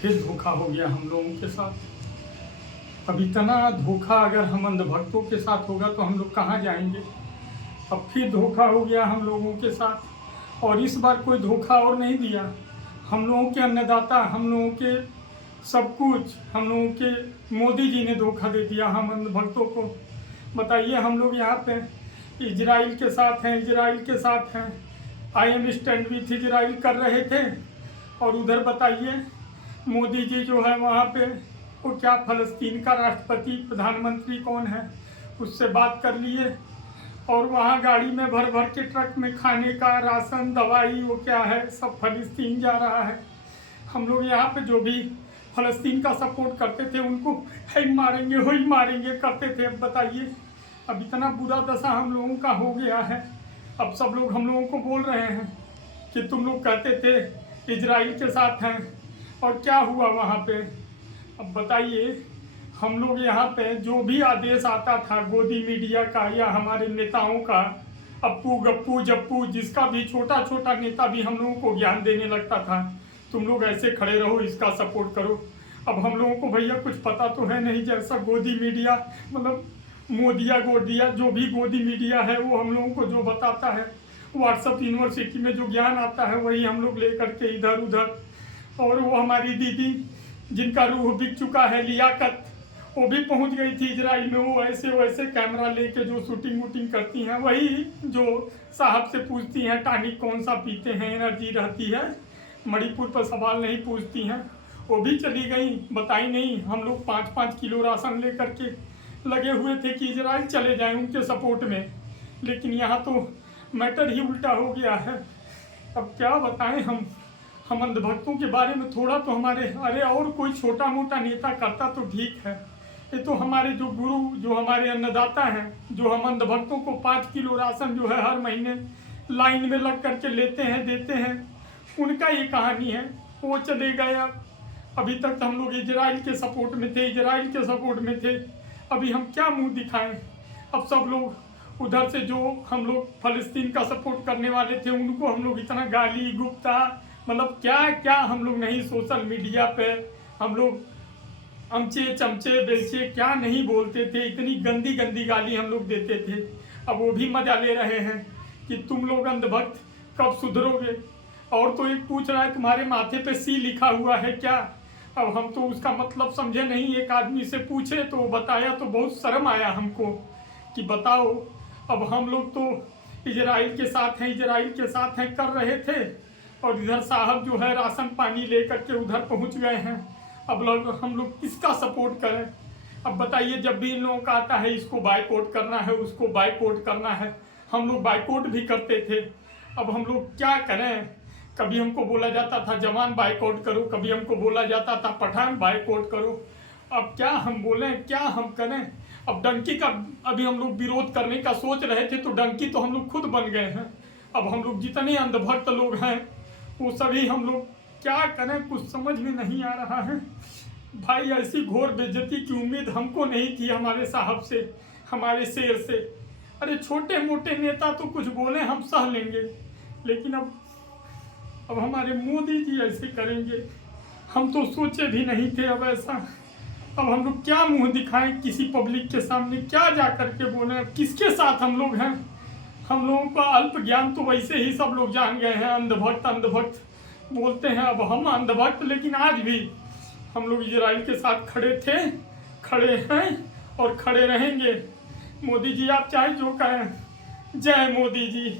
फिर धोखा हो गया हम लोगों के साथ। अब इतना धोखा अगर हम अंधभक्तों के साथ होगा तो हम लोग कहाँ जाएंगे। अब फिर धोखा हो गया हम लोगों के साथ, और इस बार कोई धोखा और नहीं दिया। हम लोगों के अन्नदाता, हम लोगों के सब कुछ, हम लोगों के मोदी जी ने धोखा दे दिया हम अंधभक्तों को। बताइए, हम लोग यहाँ पे इजराइल के साथ हैं, इजराइल के साथ हैं, I am stand with Israel कर रहे थे, और उधर बताइए मोदी जी जो है वहाँ पे वो क्या फ़लस्तीन का राष्ट्रपति प्रधानमंत्री कौन है उससे बात कर लिए, और वहाँ गाड़ी में भर भर के ट्रक में खाने का राशन, दवाई, वो क्या है सब फ़लस्तीन जा रहा है। हम लोग यहाँ पे जो भी फ़लस्तीन का सपोर्ट करते थे उनको ही मारेंगे, हो ही मारेंगे करते थे। अब बताइए, अब इतना बुरा दशा हम लोगों का हो गया है। अब सब लोग हम लोगों को बोल रहे हैं कि तुम लोग कहते थे इजराइल के साथ हैं, और क्या हुआ वहाँ पे। अब बताइए, हम लोग यहाँ पे जो भी आदेश आता था गोदी मीडिया का या हमारे नेताओं का, अप्पू गप्पू जप्पू जिसका भी छोटा छोटा नेता भी हम लोगों को ज्ञान देने लगता था, तुम लोग ऐसे खड़े रहो, इसका सपोर्ट करो। अब हम लोगों को भैया कुछ पता तो है नहीं, जैसा गोदी मीडिया मतलब मोदिया गोदिया जो भी गोदी मीडिया है वो हम लोगों को जो बताता है, व्हाट्सएप यूनिवर्सिटी में जो ज्ञान आता है वही हम लोग ले करके इधर उधर। और वो हमारी दीदी जिनका रूह बिक चुका है, लियाकत, वो भी पहुंच गई थी इजराइल में। वो ऐसे वैसे कैमरा लेके जो शूटिंग वूटिंग करती हैं, वही जो साहब से पूछती हैं टॉनिक कौन सा पीते हैं, एनर्जी रहती है, मणिपुर पर सवाल नहीं पूछती हैं, वो भी चली गई, बताई नहीं। हम लोग 5-5 किलो राशन ले करके लगे हुए थे कि इजराइल चले जाएं उनके सपोर्ट में, लेकिन यहाँ तो मैटर ही उल्टा हो गया है। अब क्या बताएं हम अंधभक्तों के बारे में थोड़ा तो हमारे, अरे और कोई छोटा मोटा नेता करता तो ठीक है, ये तो हमारे जो गुरु, जो हमारे अन्नदाता हैं, जो हम अंधभक्तों को 5 किलो राशन जो है हर महीने लाइन में लग करके लेते हैं, देते हैं, उनका ये कहानी है। वो चले गए। अभी तक हम लोग इजराइल के सपोर्ट में थे, इजराइल के सपोर्ट में थे, अभी हम क्या मुंह दिखाएं। अब सब लोग उधर से जो हम लोग फ़लस्तीन का सपोर्ट करने वाले थे उनको हम लोग इतना गाली गुप्ता, मतलब क्या क्या हम लोग नहीं, सोशल मीडिया पे हम लोग अमचे चमचे बेलचे क्या नहीं बोलते थे, इतनी गंदी गंदी गाली हम लोग देते थे। अब वो भी मजा ले रहे हैं कि तुम लोग अंधभक्त कब सुधरोगे। और तो एक पूछ रहा है तुम्हारे माथे पे सी लिखा हुआ है क्या। अब हम तो उसका मतलब समझे नहीं, एक आदमी से पूछे तो बताया तो बहुत शर्म आया हमको कि बताओ। अब हम लोग तो इजराइल के साथ हैं, इजराइल के साथ हैं कर रहे थे, और इधर साहब जो है राशन पानी ले करके उधर पहुंच गए हैं। अब लोग हम लोग किसका सपोर्ट करें। अब बताइए, जब भी इन लोगों का आता है इसको बाइकआउट करना है, उसको बाइकआउट करना है, हम लोग बाइकआउट भी करते थे। अब हम लोग क्या करें। कभी हमको बोला जाता था जवान बाइकआउट करो, कभी हमको बोला जाता था पठान बाइकआउट करो। अब क्या हम बोलें, क्या हम करें। अब डंकी का अभी हम लोग विरोध करने का सोच रहे थे तो डंकी तो हम लोग खुद बन गए हैं। अब हम लोग जितने अंधभक्त लोग हैं वो सभी हम लोग क्या करें, कुछ समझ में नहीं आ रहा है भाई। ऐसी घोर बेइज्जती की उम्मीद हमको नहीं थी हमारे साहब से, हमारे शेर से। अरे छोटे मोटे नेता तो कुछ बोले हम सह लेंगे, लेकिन अब हमारे मोदी जी ऐसे करेंगे, हम तो सोचे भी नहीं थे अब ऐसा। अब हम लोग क्या मुंह दिखाएं किसी पब्लिक के सामने, क्या जा करके बोलें, अब किसके साथ हम लोग हैं। हम लोगों का अल्प ज्ञान तो वैसे ही सब लोग जान गए हैं, अंधभक्त अंधभक्त बोलते हैं। अब हम अंधभक्त, लेकिन आज भी हम लोग इजराइल के साथ खड़े थे, खड़े हैं और खड़े रहेंगे। मोदी जी आप चाहे जो कहें, जय मोदी जी।